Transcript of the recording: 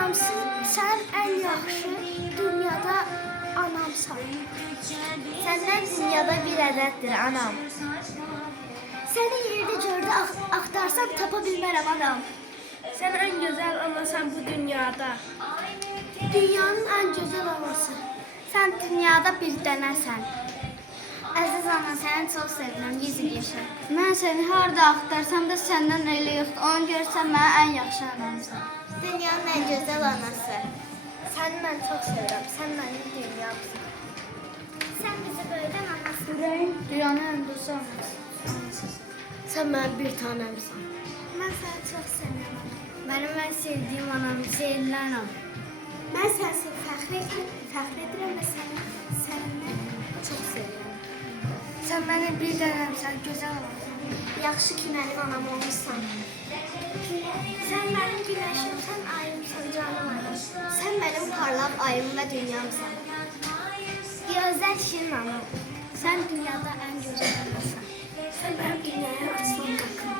anamsın, sən ən yaxşı dünyada anamsan. Səndən dünyada bir ədəddir anam. Səni yerdə gördü axtarsam tapa bilmərəm anam. Sən ən gözəl anasan bu dünyada. Dünyanın ən gözəl anası. Sən dünyada bir dənəsən. Əziz ana, səni çox sevirəm, 100 il yaşa. Mən səni harada axtarsam da səndən elə yoxdur. Onu görsən mənə ən yaxşı anamsan. Dünyanın ən gözəl anası. Səni mən çox sevirəm, sən mənim dünyamsan. Sən bizi böyüdən anasın. Ürəyin dünyanın ən gözəl anası. Sən mənim bir tanəmsən. Mən səni çox sevirəm anam. Mənim ən sevdiyim anam, sevilənəm. Mən sənsin fəxr edirəm və səni çox sevirəm. Sən mənim bir dənəmsən, gözəl anamsan. Yaxşı ki mənim anam olmuşsan. Sən mənim günəşimsən, ayımsan, canım ayım. Sən mənim parlaq ayım və dünyamsan. Gözəl şirin anam. Sən dünyada ən gözəl anasan. Sən mənim dünyaya açılan qapım.